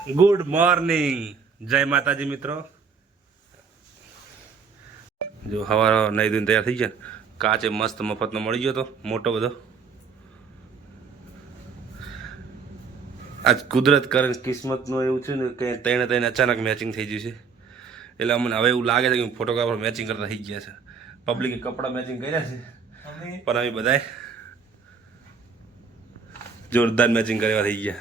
Good morning. જય માતાજી મિત્રો. જો હવા નહીં ધોઈને તૈયાર થઈ ગયા. કાચે મસ્ત મફતનો મળી ગયો તો મોટો બધો. આજ કુદરત કરે ને કિસ્મતનું એવું છે ને કે તેને તેને અચાનક મેચિંગ થઈ ગયું છે. એટલે અમને હવે એવું લાગે છે કે ફોટોગ્રાફર મેચિંગ કરતા થઈ ગયા છે. પબ્લિકે કપડાં મેચિંગ કર્યા છે. પણ અમે બધાએ જોરદાર મેચિંગ કરવા થઈ ગયા.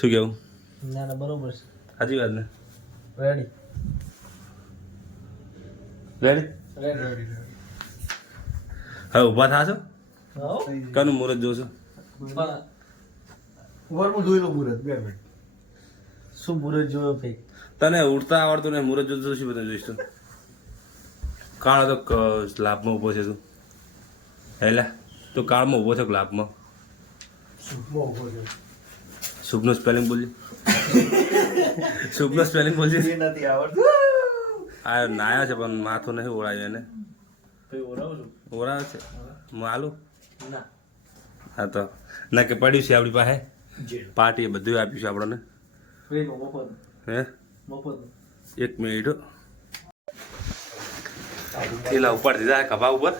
શું કેવું? ના ના બરોબર છે. સાચી વાત ને? રેડી રેડી રેડી હવે ઊભા થાશો હો? કનું મુહૂર્ત જોશો? પણ વરમું જોઈ લો મુરત બે મિનિટ. શું મુહૂર્ત જોયો ભાઈ? તને ઉડતા આવડતું ને મુહૂર્ત જોતો શું બધું જોઈશ તું? કાળ તો લાભમાં ઊભો છે તું. એટલે તું કાળમાં ઊભો છે લાભમાં? સુખમાં ઊભો છે. શુભનું સ્પેલિંગ બોલજે. શુભનું સ્પેલિંગ બોલજે. નથી આવડતું. આ નાયા છે પણ માથું નહીં ઓળાયું એને. ઓળાવે છે. માલું ના. હા તો. ના કે પડ્યું છે આપણી પાસે? પાર્ટી પાર્ટીએ બધું આપ્યું છે આપણને. હે? એક મિનિટ. થેલા ઉપર દીધા ખભા ઉપર.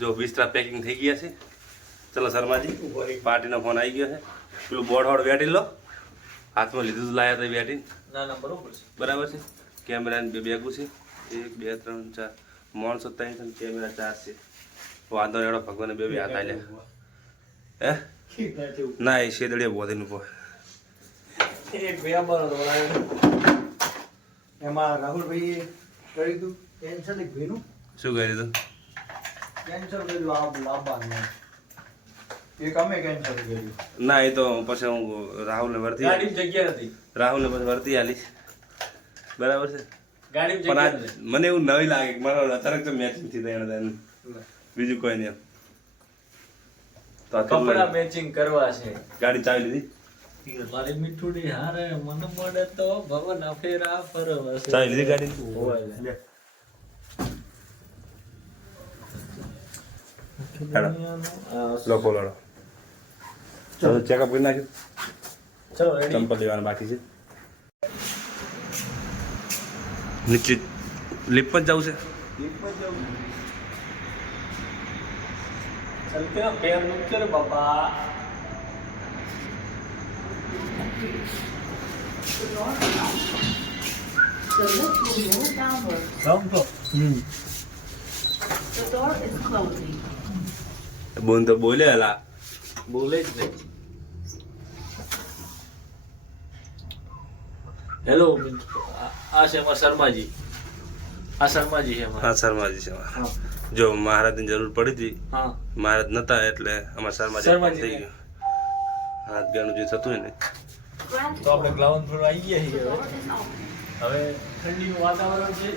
જો બિસ્તરા પેકિંગ થઈ ગયા છે. ચલો શર્માજી પાર્ટીનો ફોન આવી ગયો છે. પેલું બોર્ડ હોડ વેટી લો. હાથમાં લીધું તું લાયા હતા બેટિંગ ના ના બરોબર છે. બરાબર છે? કેમેરાની બે બેગું છે. એક બે ત્રણ ચાર મોણ સત્તાવીસ છે ને કેમેરા ચાર છે. વાંધો એડો ભગવાન બે બે હાથ આલ્યા. હે? ના એ શેદડીએ બોધીને ઊભો. એક બે એમાં રાહુલભાઈએ કર્યું હતું. કેન્સલ એક ભાઈનું શું કરી દીધું કેન્સર કર્યું આ લાભવાનું એક અમે કેન્સર કર્યું ના એ તો પછી હું રાહુલને વર્તી ગાડી જગ્યા નથી રાહુલને પછી વર્તી આલીશ બરાબર છે? ગાડી પણ આજ મને એવું નવી લાગે કે મારો અચાનક તો મેચિંગથી થઈને એને બીજું કોઈ નહીં. તો કપડા મેચિંગ કરવા છે. ગાડી ચાવી લીધી? મારી મીઠુડી હારે મન મળે તો ભવન ફેરા ફરવશે ચાવી લીધી ગાડી? ચલો ચેકઅપ કરી નાખ્યું ચલો રેડી ચંપલ લેવાનું બાકી છે. નીચે લિપ પર જવું છે. પેર. બોન તો બોલે હલા બોલે જ નહીં. હેલો આ છે અમારા શર્માજી. આ શર્માજી છે હા શર્માજી છે અમારા. જો મહારાજની જરૂર પડી હતી મહારાજ નતા એટલે અમારા શર્માજી શર્માજી થઈ ગયો. હાથ ગાનું જે થતું હોય ને. તો આપણે ગ્રાઉન્ડ ફ્લોર આવી ગયા છીએ. હવે. ઠંડીનું વાતાવરણ છે.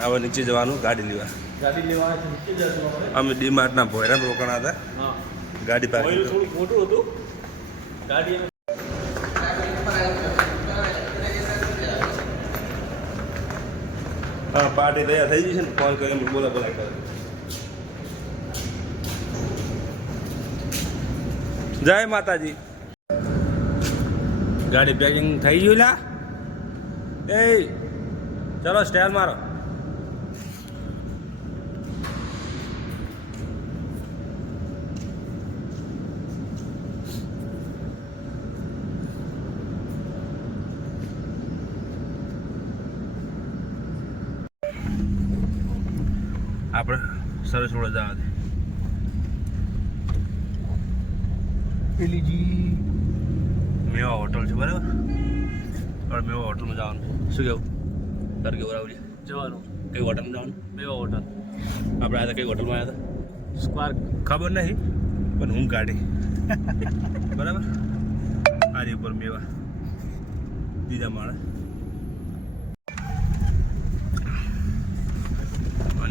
હવે નીચે જવાનું ગાડી લેવા. ગાડી લેવા નીચે જશું આપણે. અમે ડીમાર્ટના ભોયરા રોકાણા હતા. ગાડી પાસે થોડું મોટું હતું. ગાડી હા, પાર્ટી તૈયાર થઈ ગઈ છે ને ફોન કરીને બોલા બોલા કરે. જય માતાજી. ગાડી પેકિંગ થઈ ગયું લા? એ, ચલો સ્ટેલ મારો. આપણે સરસ રોડ જવા પેલી જી મેવા હોટલ છે બરાબર? આપણે મેવા હોટલમાં જવાનું શું કેવું? તારે કેવું રાહુલ? જવાનું. કઈ હોટલમાં જવાનું? મેવા હોટલ. આપણે આવ્યા કઈ હોટલમાં આવ્યા હતા? સ્પાર્ક. ખબર નહીં પણ હું કાઢી. બરાબર? આની ઉપર મેવા. બીજા માળે.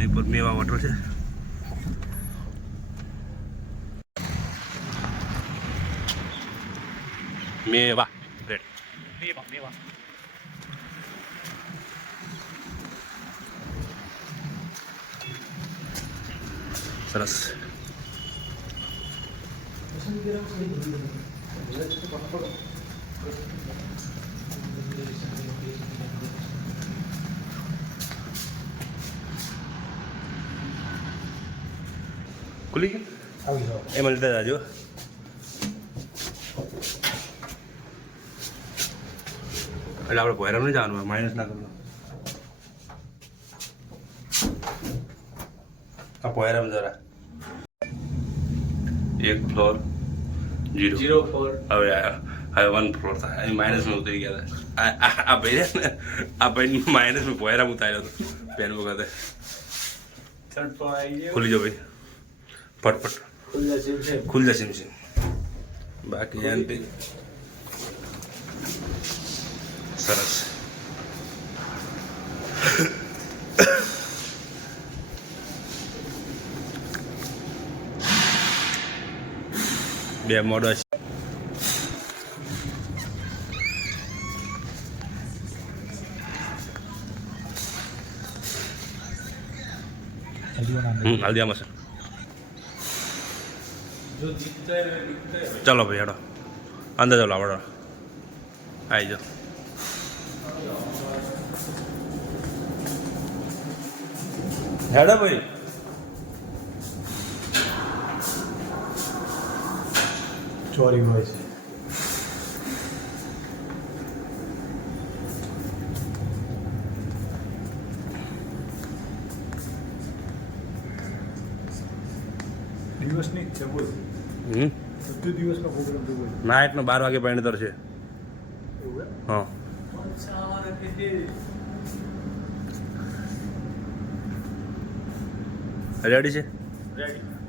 આની ઉપર મેવા વાટો છે. મેવા બ્રેડ મેવા મેવા. સરસ. ખુલી ગયું આવી જાઓ એમાં લીધા જાજો એટલે આપણે ભોયરામ નહીં જવાનું માઇનસ ના કરવું આ ભોયરામ જરા. એક ફ્લોર જીરો જીરો ફોર હવે હવે વન ફ્લોર થાય. અહીં માઇનસમાં ઉતરી ગયા હતા. આ- ભાઈ ને આ ભાઈ માઇનસમાં ભોયરામ ઉતાર્યો હતો પેન વખતે. ખુલી જાઓ ભાઈ. ફટફટ. ખુલ્લા સીમ છે ખુલ જશે મશીન બાકી એનપી સરસ બે મોડો છે હમ હલ્દીયા મસર જો જીતતા હોય જીતતા હોય ચાલો ભાઈ, હેડો. અંદર ચાલો, આવડો. આવી જાઓ. હેડો ભાઈ. ચોરી હોય છે. દિવસની છે બોલ. નાઇટનો બાર વાગે પરિણતર છે? હા. કે રેડી છે?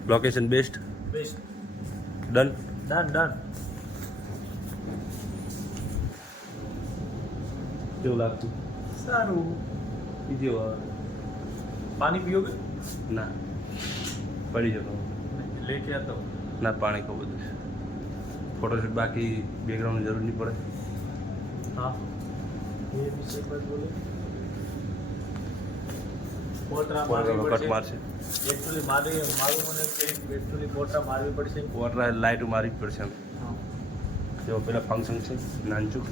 Location best best done done done કેવું લાગતું? સારું. બીજી પાણી પીઓગે? ના. પડી જતો લેકે આતો ના પાણી ખૂબ બધું ફોટોશૂટ બાકી બેકગ્રાઉન્ડની જરૂર નહીં પડે. હા. કટ પડશે. મારશે. પડશે. લાઇટ મારવી પડશે જો પેલા ફંક્શન છે નાનચું.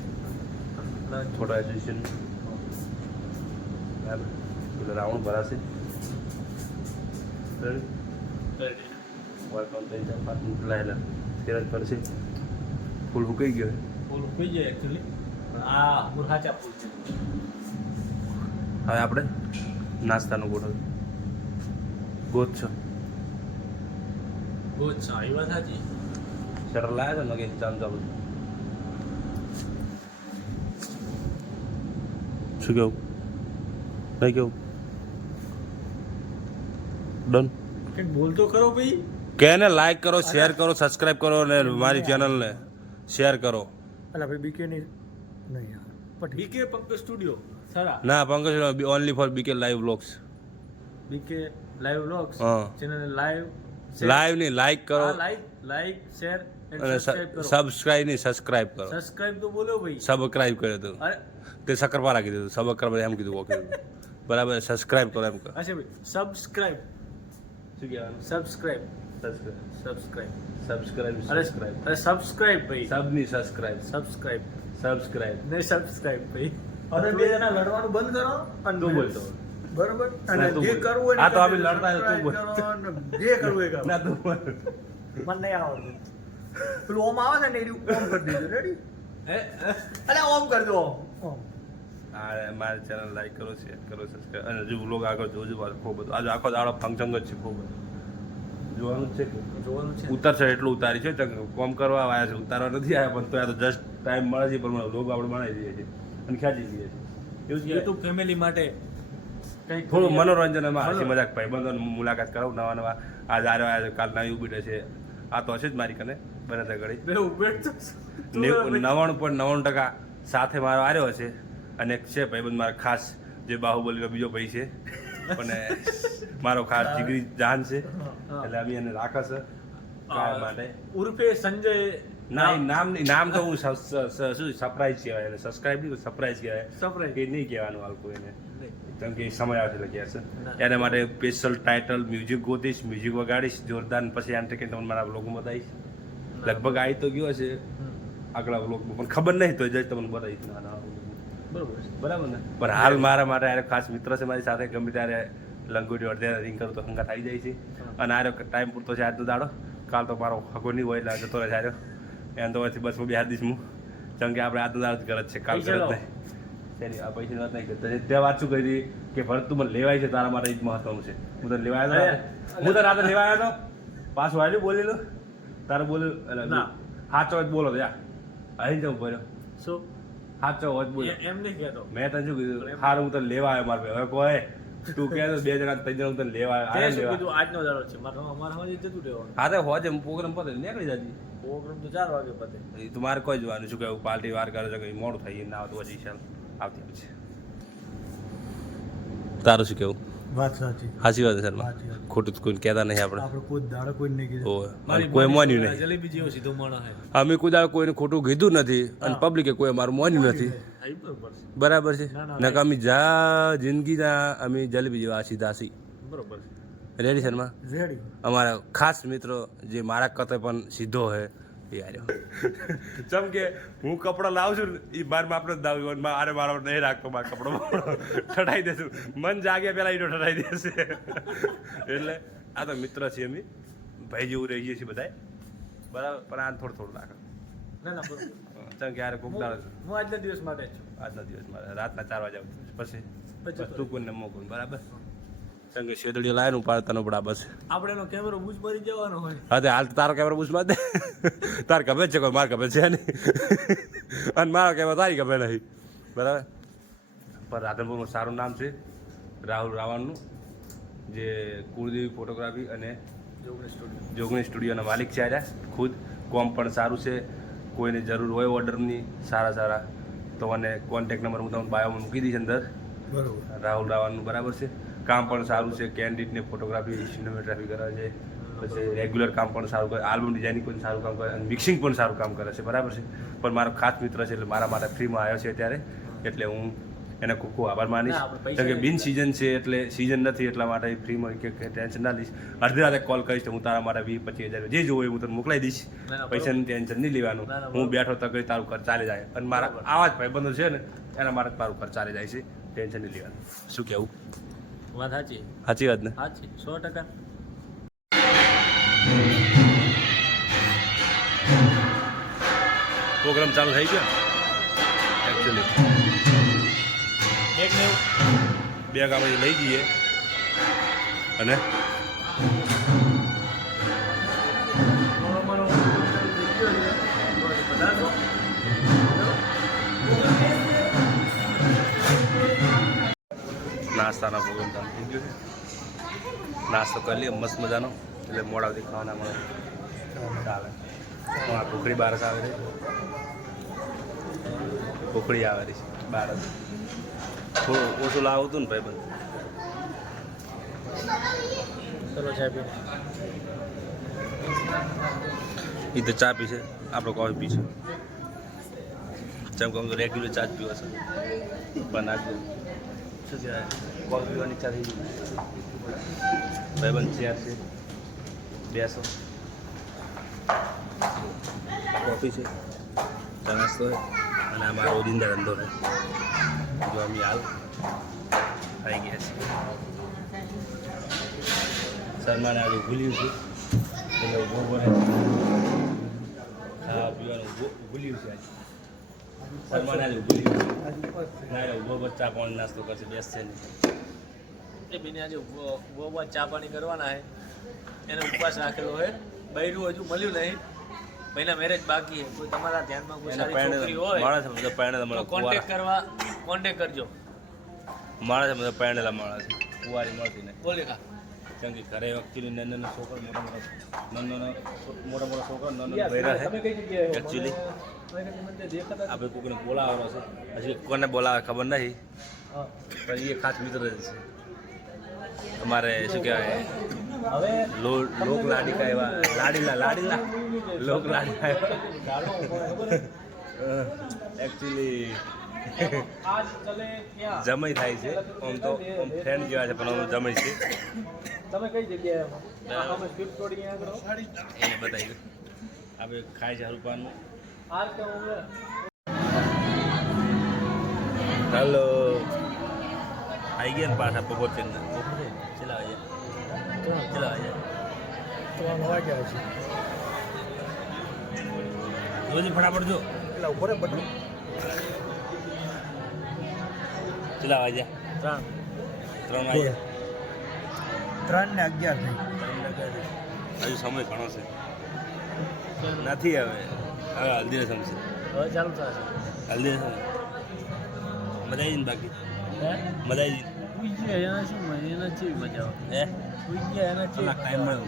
ફોટો એજ્યુકેશન બરાબર. પેલો રાઉન્ડ ભરાશે. વર્કઆઉટ થઈ જાય પાંચ મિનિટ લાયેલા ત્યારે જ કરશે ફૂલ સુકાઈ ગયો ફૂલ ઊભી જાય એકચ્યુઅલી આ મુરહાચા ફૂલ છે. હવે આપણે નાસ્તાનું ગોઠવ. ગોત છો. બહુ જ સારી વાત સાચી? શટર લાયા છે ને કે ચાલ ચાલ શું કેવું? નહીં કેવું? ડન. બોલતો ખરો ભાઈ. કે ને લાઈક કરો શેર કરો સબસ્ક્રાઇબ કરો અને મારી ચેનલને શેર કરો. અલા ભાઈ બીકે ની નહીં બીકે પંકજ સ્ટુડિયો સારા? ના Pankaj only four BK live vlogs BK live vlogs હા. ચેનલને લાઈવ લાઈવની લાઈક કરો. લાઈક લાઈક શેર એન્ડ અને સબસ્ક્રાઇબ કરો. સબસ્ક્રાઇબની સબસ્ક્રાઇબ કરો. સબસ્ક્રાઇબ તો બોલો ભાઈ. સબસ્ક્રાઇબ કર્યો તો. તે તે રાખી દીધું સબસ્ક્રાઇબ એમ કીધું ઓકે બરાબર સબસ્ક્રાઇબ કરો એમ કહો અચ્છા ભાઈ સબસ્ક્રાઇબ શું કહેવાનું? સબસ્ક્રાઇબ સબસ્ક્રાઇબ સબસ્ક્રાઇબ અરે સબસ્ક્રાઇબ અરે સબસ્ક્રાઇબ ભાઈ. સબની સબસ્ક્રાઇબ સબસ્ક્રાઇબ સબસ્ક્રાઇબ ને સબસ્ક્રાઇબ ભાઈ. અને બે જણા લડવાનું બંધ કરો અને તું બોલતો બરોબર? અને જે કરવું હોય આ તો અમે લડતા તું બોલ. જે કરવું હોય એ કરો. ના તું બોલ. મને નહીં આવડતું. પેલું ઓમ આવે ને એની ઓમ કરી દેજો. રેડી હે? અરે ઓમ કરી દો ઓમ મારે મારી ચેનલ લાઈક કરો શેર કરો સબસ્ક્રાઈબ અને હજુ વ્લોગ આગળ જોજો પાછું ખૂબ બધું આજે આખો દાડો ફંક્શન જ છે ખૂબ બધું જોવાનું છે. જોવાનું છે. ઉતારશે એટલું ઉતારી છે. કોમ કરવા આવ્યા છે. ઉતારવા નથી આવ્યા પણ તો આ તો જસ્ટ ટાઈમ મળે છે પણ વ્લોગ આપણે બનાવી દઈએ છીએ અને ખેંચી દઈએ છીએ. એવું છે તો યુટ્યુબ ફેમિલી માટે કંઈક થોડું મનોરંજન એમાં હાસી મજાક ભાઈબંધોની મુલાકાત કરાવું નવા નવા આજ આવ્યા છે કાલ નવી ઊભી છે આ તો હશે જ મારી કને બને તે ઘડી નવાણું નેવું- નવ્વાણું પોઈન્ટ નવ્વાણું ટકા સાથે મારો આવ્યો હશે. અને એક છે ભાઈબંધ મારા ખાસ જે બાહુબલીનો બીજો ભાઈ છે. અને મારો ખાસ જીગરી જાન છે. એટલે અમે એને રાખે છે કાયમ માટે. ઉર્ફે સંજય ના નામ? નહીં નામ તો હું શું સરપ્રાઈઝ કહેવાય એને. સબસ્ક્રાઇબ નહીં સરપ્રાઈઝ કહેવાય. સરપ્રાઈઝ એ નહીં કહેવાનું હાલ કોઈને. કેમ કે સમય આવશે લખ્યા છે. એના માટે સ્પેશિયલ ટાઇટલ મ્યુઝિક ગોતીશ મ્યુઝિક વગાડીશ જોરદાર. પછી આને કે તમને મારા બ્લોગમાં બતાવીશ. લગભગ આવી તો ગયો હશે આગલા બ્લોગમાં પણ ખબર નહીં તો જઈ તમને બતાવીશ. બરોબર ને? પણ હાલ મારા માટે આ ખાસ મિત્ર છે મારી સાથે ગમે ત્યારે લંગોટી અડધે રિંગ કરું તો હંગાત આવી જાય છે. અને આ ટાઈમ પૂરતો છે આજનો દાડો. કાલ તો મારો હગો નહીં હોય એટલે જતો રહે આર્યો એમ તો પછી બસમાં બિહાર દઈશ હું. જેમ કે આપણે આજનો દાડો જ ગરજ છે કાલ પૈસા ગરજ. નહીં. આ પૈસાની વાત નહીં કરતા. તે વાત શું કરી કે ભરત તું મને લેવાય છે તારા માટે જ મહત્વનું છે. હું તને લેવા આવ્યો અરે, હતો હું તને રાતે લેવા આવ્યો હતો પાછું આવ્યું બોલી લો. તારે બોલ્યું એટલે ના. સાચો બોલો તો અહીં જવું પડ્યો શું? સાચો વાત બોલ. એમ નહીં કહેતો. મેં તને શું કીધું? હારું હું તને લેવા આવ્યો મારે હવે કોઈ તું કહે તો બે જણા ત્રણ જણા હું તને લેવા આવ્યો. આને કીધું? આજનો દાડો છે. મારે અમારે હવે જતું રહેવાનું. હા તો હોજે પ્રોગ્રામ પતે નીકળી જાજી. પ્રોગ્રામ તો ચાર વાગે પતે. મારે કોઈ જોવાનું શું કહેવું? પાર્ટી વાર કરે છે કે મોડું થઈ ના આવતું હજી ચાલ. આવતી પછી. તારું શું કેવું વાત સાચી સાચી વાત છે શર્મા. ખોટું તો કોઈને કહેતા નહીં આપણે. આપણે કોઈ દાડો કોઈ નહીં કીધું. કોઈ માન્યું નહીં. જલેબી જેવો સીધો માણસ અમે કોઈ દાડો કોઈને ખોટું કીધું નથી અને પબ્લિકે કોઈ અમારું માન્યું નથી. બરોબર છે. બરાબર છે. ના, ના, જા જિંદગીના અમે જલેબી જેવા સીધા સી બરાબર રેડી શર્મા? રેડી અમારા ખાસ મિત્રો જે મારા કતે પણ સીધો હે જેમ કે હું કપડાં લાવું છું ને એ બાર આપણે જ લાવું આરે મારો નહીં રાખતો મારા કપડો. ઠઠાઈ દેશું. મન જાગ્યા પહેલાં એનો ઠઠાઈ દેશે. એટલે આ તો મિત્ર છીએ અમે. ભાઈ જેવું રહીએ છીએ બધાય. બરાબર? પણ આ થોડું થોડું રાખે. ના ના બરોબર. કે આરે કોક દાડો હું આજના દિવસ માટે છું. આજના દિવસ મારે રાતના ચાર વાગે આવું પછી તું કોઈને મોકલું. બરાબર? જેમ કે શેતડીઓ લાઈન ઉપાડતા પાડતાનો પડા બસ. આપણે એનો કેમેરો બુજ ભરી જવાનો હોય. હા તે હાલ તારો કેમેરો પૂછમાં દે. તાર ગમે છે કોઈ માર ગમે છે નહીં. અને મારો કેમેરો તારી ગમે નહીં. બરાબર? પણ રાધનપુરનું સારું નામ છે રાહુલ રાવણનું જે કુળદેવી ફોટોગ્રાફી અને જોગણી સ્ટુડિયો જોગણી સ્ટુડિયોના માલિક છે આર્યા ખુદ કોમ પણ સારું છે. કોઈને જરૂર હોય ઓર્ડરની સારા સારા. તો મને કોન્ટેક નંબર હું તમને બાયોમાં મૂકી દઈશ અંદર. બરાબર. રાહુલ રાવણનું બરાબર છે. કામ પણ સારું છે કેન્ડિડને ફોટોગ્રાફી સિનેમેટોગ્રાફી કરે છે પછી રેગ્યુલર કામ પણ સારું કરે આલ્બમ ડિઝાઇનિંગ પણ સારું કામ કરે અને મિક્સિંગ પણ સારું કામ કરે છે બરાબર છે? પણ મારો ખાસ મિત્ર છે એટલે મારા માટે ફ્રીમાં આવ્યો છે અત્યારે એટલે હું એને ખૂબ ખૂબ આભાર માનીશ. કારણ કે બિન સિઝન છે એટલે સિઝન નથી એટલા માટે ફ્રીમાં કે ટેન્શન ના લઈશ. અડધી રાતે કોલ કરીશ તો હું તારા માટે વીસ પચીસ હજાર જે જોવે હું તને મોકલાઈ દઈશ. પૈસાની ટેન્શન નહીં લેવાનું. હું. બેઠો તક તારું ઘર ચાલી જાય. અને મારા આવા જ ભાઈબંધો છે ને એના માટે તારું ઘર ચાલી જાય છે. ટેન્શન નહીં લેવાનું. શું કહેવું વાત સાચી? સાચી વાત ને? સાચી સો ટકા. પ્રોગ્રામ ચાલુ થઈ ગયો? એકચ્યુઅલી બેગ ગામ લઈ જઈએ અને નાસ્તાનો પ્રોગ્રામ ચાલુ થઈ ગયો છે નાસ્તો કરી લઈએ મસ્ત મજાનો. એટલે મોડા સુધી ખાવાના મળે. ચાલે. હું આ કુકડી બાર આવે છે. કુકડી આવે છે બાર જ. થોડું ઓછું લાવું હતું ને ભાઈ બંધ. ચલો એ તો ચા પીશે આપણે કોફી છે જેમ કહું તો રેગ્યુલર ચા જ પીવો છે પણ આજે શું કહેવાય કોફી પીવાની ઈચ્છા થઈ ભાઈબંધ ચેર છે. બેસો. કોફી છે. ચા છે. અને આ મારો રોજિંદા ધંધો છે. જો અમે હાલ આવી ગયા છીએ. શર્માને આજે ભૂલ્યું છે. એટલે ઊભો ખાવા પીવાનું ભૂલ્યું છે આજે. આજે ભૂલ્યું ના ઊભો બસ ચા પાણી નાસ્તો કરશે બેસશે નહીં. એ બેને આજે ઊભો ઊભો ચા પાણી કરવાના હે. એને ઉપવાસ રાખેલો હે. બૈરું હજુ મળ્યું નહીં. પહેલા મેરેજ બાકી હે. કોઈ તમારા ધ્યાનમાં કોઈ સારી છોકરી હોય માણસ પાયણેલા તો માણસ કોન્ટેક કરવા કોન્ટેક કરજો. માણસ છે પરણેલા માણસ છે. કુંવારી મળતી નહીં. બોલે કા? કેમ કે ઘરે એકચ્યુઅલી નાના નાના છોકરા મોટા મોટા નાના મોટા મોટા છોકરા નાના તમે છે એકચ્યુઅલી આપણે કોઈને બોલાવવાનો છે. હજી કોને બોલાવે ખબર નહીં. પણ એ ખાસ મિત્ર જ છે. અમારે શું કહેવાય? હવે લોક લાડીકા એવા. લાડીલા લાડીલા. લોક ઊભો એકચ્યુઅલી જમાઈ થાય છે. આમ તો આમ ફ્રેન્ડ જેવા છે પણ આમ જમાઈ છે. તમે કઈ જગ્યાએ સ્ક્રિપ્ટ તોડી એને બતાવી આપણે ખાય છે રૂપાનું હાલ કે હું હાલો. આવી ગયા ને પાછા બપોર છે ચલા આવ્યા ચલા આવ્યા જોજે ફટાફટ જો. એટલે ઉપર બદલું ચલા વાગ્યા? ત્રણ. ત્રણ વાગ્યા. ત્રણ ને અગિયાર થઈ. હજુ સમય ઘણો છે. નથી હવે. હવે હલ્દી રસમ છે. હવે ચાલુ થશે. હલ્દી રસમ મજા આવી ને બાકી? મજા આવી એના શું મજા એના ચેવી મજા આવે? હે? એના કલાક ટાઈમ મળ્યો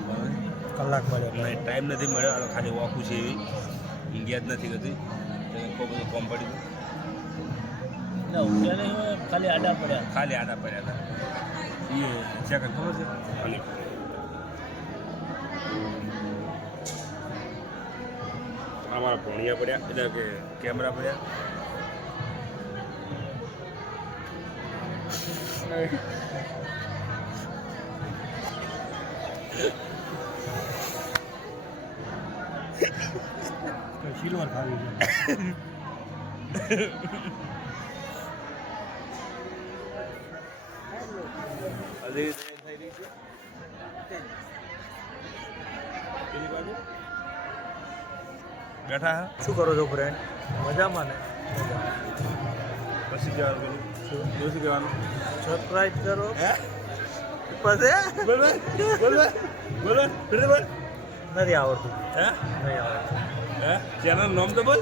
કલાક મળે. મને ટાઈમ નથી મળ્યો. ખાલી વોકું છે એવી. ઊંઘ્યા જ નથી કરતી કોઈ બધું કોમ પડી ગયું. ના ઊંઘ્યા નહીં ખાલી આડા પડ્યા. ખાલી આડા પડ્યા હતા. એ ચેક ખબર છે? ખાલી. અમારા ભોણિયા પડ્યા એટલે કે કેમેરા પડ્યા. સિલ્વર ખાવી છે. થઈ રહી છે બેઠા શું કરો છો ફ્રેન્ડ મજામાં ને? પછી જવાનું પેલું. શું શું કહેવાનું. સબસ્ક્રાઈબ કરો. પછી? બોલ બોલ બોલ બોલ બોલ. નથી આવડતું. હે? નહીં આવડતું. હે? ચેનલ નામ તો બોલ.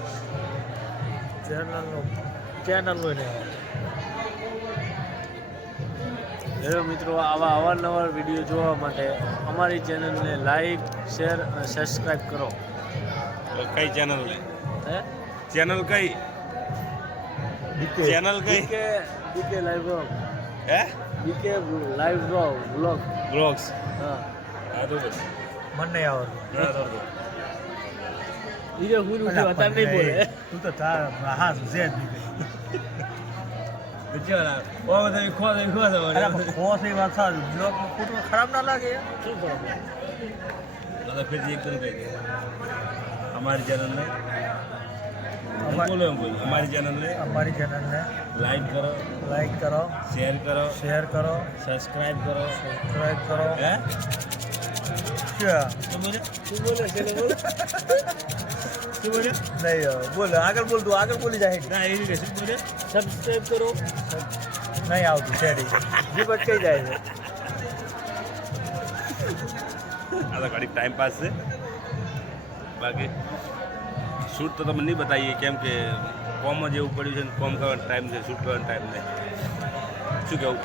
ચેનલનું ચેનલનું નહીં હેલો મિત્રો આવા અવારનવાર વીડિયો જોવા માટે અમારી ચેનલને લાઈક શેર અને સબસ્ક્રાઈબ કરો. કઈ ચેનલ હે? ચેનલ કઈ? ચેનલ કઈ? કે બીકે લાઈવ બ્લોગ હે? BK live blog blog blogs હા હા. તો મને નહીં આવડતું. ના તો બોલ ઈ હું અલા, અત્યારે નહીં બોલે. પણ તું તો તાર હા છે બિચારા બહુ બધા ખોસ ખોસ આવે ખોસ એ વાત સારું બ્લોક ફોટો ખરાબ ના લાગે શું કરો દાદા ફિર એક તરફ કહી અમારી ચેનલને બોલો એમ બોલો અમારી ચેનલને અમારી ચેનલને લાઈક કરો લાઈક કરો શેર કરો. શેર કરો. સબસ્ક્રાઇબ કરો સબસ્ક્રાઇબ કરો હે શું બોલે શું બોલે શું બોલે નહીં બોલ આગળ બોલ તું આગળ બોલી જાય. ના એવી રીતે શું બોલે સબસ્ક્રાઈબ કરો. નહીં આવતું અટકાઈ જાય છે? આ તો ઘડી ટાઈમ પાસ છે. બાકી શૂટ તો તમે નહીં બતાવીએ કેમ કે કોમ જ એવું પડ્યું છે ને કોમ કરવાનો ટાઈમ છે શૂટ કરવાનો ટાઈમ નહીં. શું કહેવું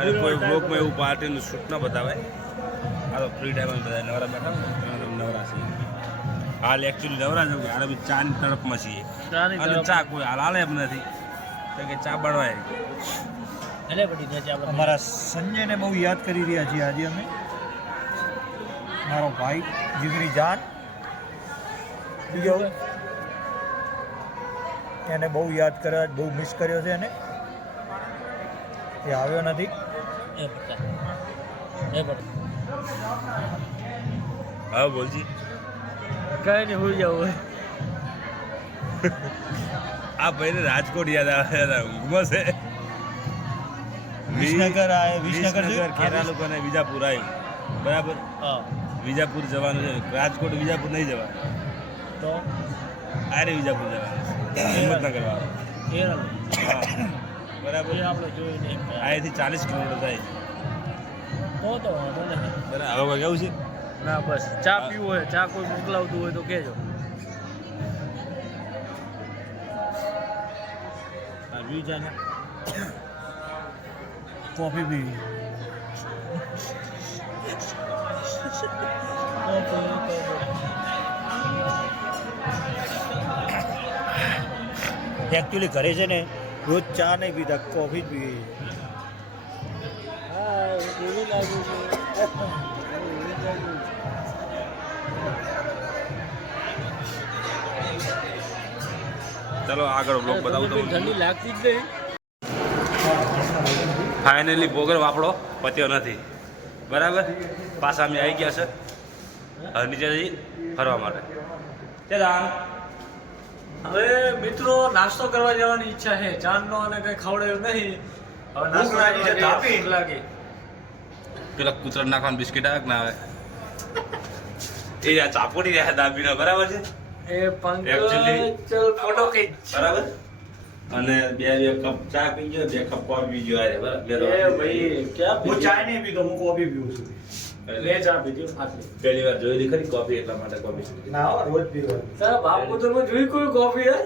અને કોઈ બ્લોગમાં એવું પાર્ટીનું શૂટ ના બતાવે આ તો ફ્રી ટાઈમ બધા નવરા બેઠા તમે નવરા છીએ હાલ એકચ્યુઅલી નવરા જ હાલ અમે ચાની તરફમાં છીએ. અને ચા કોઈ હાલ હાલે એમ નથી. તો કે ચા બળવાય. અમારા સંજયને બહુ યાદ કરી રહ્યા છીએ આજે અમે. મારો ભાઈ જીગરી જાન. બીજો. એને બહુ યાદ કર્યા બહુ મિસ કર્યો છે એને. એ આવ્યો નથી. હા બોલજી. કઈ નહીં હોઈ જવું આ ભાઈને રાજકોટ યાદ આવે છે ઊંઘમાં છે. વિસનગર આવે વિસનગર ખેરા લોકોને વિજાપુર આવ્યું. બરાબર? હા. વિજાપુર જવાનું છે. રાજકોટ વિજાપુર નહીં જવાનું તો? આરે વિજાપુર જવાનું છે હિંમતનગર વાળું. બરાબર? એ આપણે જોયું અહીંયાથી ચાલીસ કિલોમીટર થાય. તો તો વાંધો નહીં. બરાબર હવે કેવું છે? ના બસ. ચા પીવું હોય ચા કોઈ મોકલાવતું હોય તો કહેજો. કોફી પીવી એકચ્યુઅલી ઘરે છે ને રોજ ચા નહીં પીતા કોફી જ પીવી હા એવી લાગ્યું છે. ચલો આગળ બ્લોગ બતાવું તમને ઠંડી લાગતી જ નહીં. ફાઇનલી બોગર આપણો પત્યો નથી. બરાબર? પાછા અમે આવી ગયા છે. હવે નીચે ફરવા માટે. હવે મિત્રો નાસ્તો કરવા જવાની ઈચ્છા છે. ચાંદનો અને કઈ ખવડાયું નહીં. હવે નાસ્તો લાગી પેલા કૂતરા નાખવાનું બિસ્કિટ આવે ના આવે? એ આ ચાપોડી રહ્યા દાબીનો બરાબર છે? એ પંકજ ચલ ફોટો કે બરાબર? અને બે બે કપ ચા પી ગયો બે કપ કોફી પી ગયો અરે બરાબર ભાઈ ક્યાં હું ચા નહીં પીતો હું કોફી પીઉં છું. મેં ચા પીધી આટલી પહેલી વાર જોયેલી ખરી કોફી એટલા માટે કોફી ના હો, રોજ પીવાનું. તારા બાપુ તો મેં જોઈ કોઈ કોફી હે?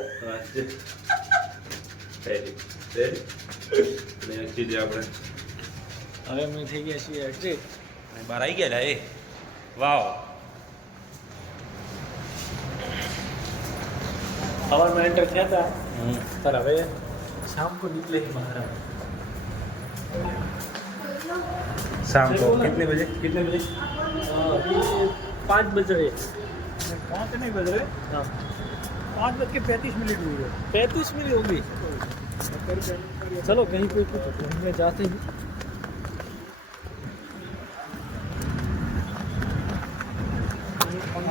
નેક્સ્ટ સીધી આપણે હવે અમે થઈ ગયા છીએ એક્ઝિટ બહાર આવી ગયા લા એ? વાવ સવારમાં એન્ટર થયા હતા पर હવે शाम को निकले ही महाराज शाम को कितने बजे कितने बजे अभी पाँच बज रहे पाँच नहीं बज रहे हाँ पाँच बज के पैंतीस मिनट हुई है पैंतीस मिनट होगी चलो कहीं कोई कुछ कहीं में जाते हैं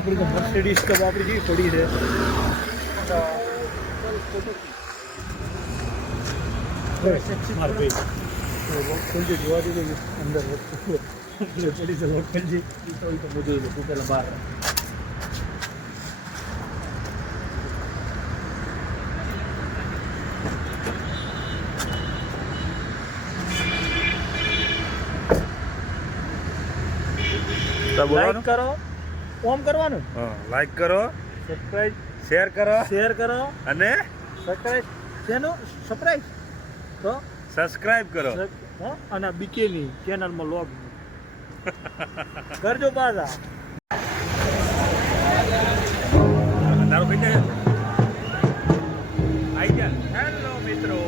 આપણી તો મર્સિડીઝ તો આપણી જેવી પડી છે. માર ભાઈ. લોક ખોલજે જોવા દે. અંદર પડી છે લોક તો બધું લોકો બહાર લાઈક કરો. ઓમ કરવાનું? લાઈક કરો સબસ્ક્રાઇબ શેર કરો શેર કરો. અને સબસ્ક્રાઇબ શેનો સબસ્ક્રાઇબ તો? સબસ્ક્રાઇબ કરો. અને બીકેની ચેનલમાં લોગ કરજો બાજા તારો કઈ જાય આઈ ગયા. હેલો મિત્રો.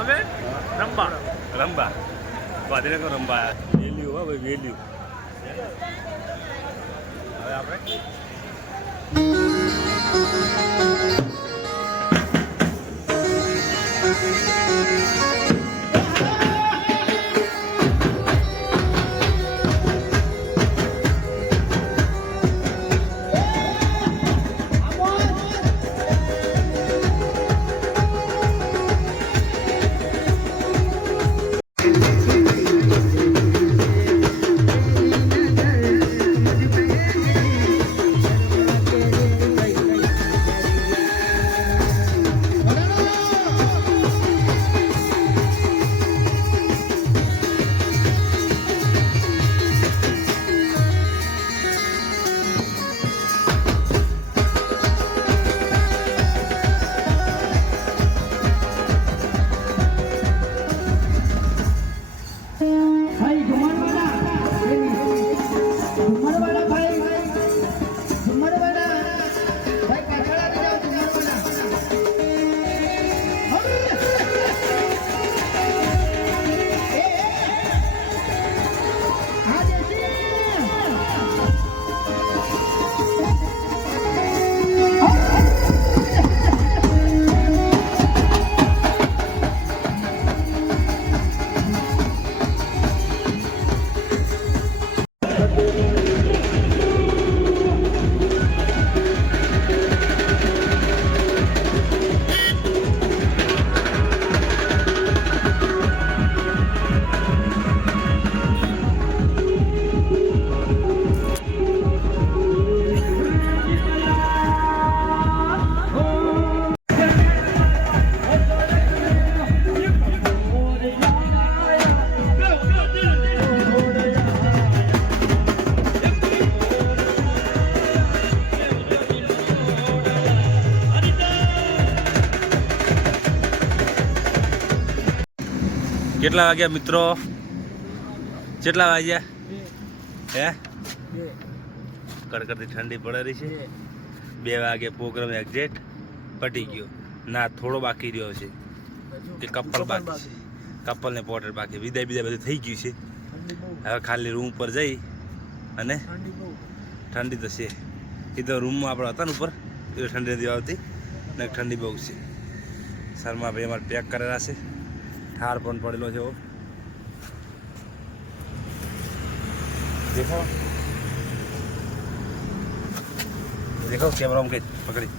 અમે રંબા રંબા ગાંધીનગર રંબા વેલ્યુ હો ભાઈ વેલ્યુ હવે આપણે કેટલા વાગ્યા મિત્રો? કેટલા વાગ્યા? હે? કડકડતી ઠંડી પડે રહી છે. બે વાગે પ્રોગ્રામ એક્ઝેક્ટ પટી ગયો. ના, થોડો બાકી રહ્યો છે. કે કપલ બાકી છે. કપલને પોર્ટર બાકી. વિદાય બીજા બધું થઈ ગયું છે. હવે ખાલી રૂમ પર જઈ અને ઠંડી તો છે. એ તો રૂમમાં આપણે હતા ને ઉપર. એ ઠંડી નથી આવતી. ને ઠંડી બહુ છે. શર્મા ભાઈ અમારે પેક કરેલા છે. ઠાર પણ પડેલો છે દેખો. દેખાવ કેમેરા કઈ પકડી.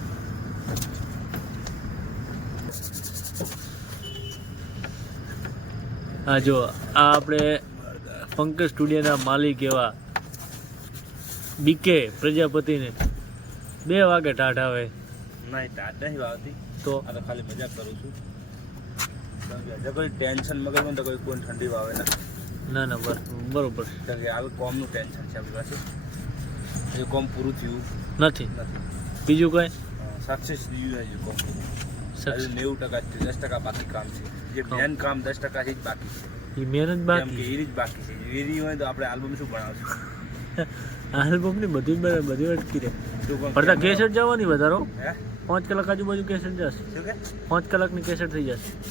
હા જો આ આપણે પંકજ સ્ટુડિયોના માલિક એવા બીકે પ્રજાપતિને બે વાગે ટાઢ આવે. ના એ ટાટ નહીં આવતી તો? આ તો ખાલી મજાક કરું છું. હજુ કોઈ ટેન્શન મગજમાં તો કોઈ કોઈ ઠંડી વાવે ના. ના ના બર બરોબર. કારણ કે હાલ કોમનું ટેન્શન છે આપણી પાસે. હજુ કોમ પૂરું થયું નથી. બીજું કંઈ? સક્સેસ થયું હજુ કોમ. નેવું ટકા દસ ટકા બાકી કામ છે. જે મેન કામ દસ ટકા જ બાકી છે. એ મહેનત બાકી એ જ બાકી છે. એરી હોય તો આપણે આલ્બમ શું બનાવશું? આલ્બમની બધી જ બધી અટકી રહે. પડતા કેસેટ જવાની વધારો પાંચ કલાક આજુબાજુ કેસેટ જશે. પાંચ કલાકની કેસેટ થઈ જશે.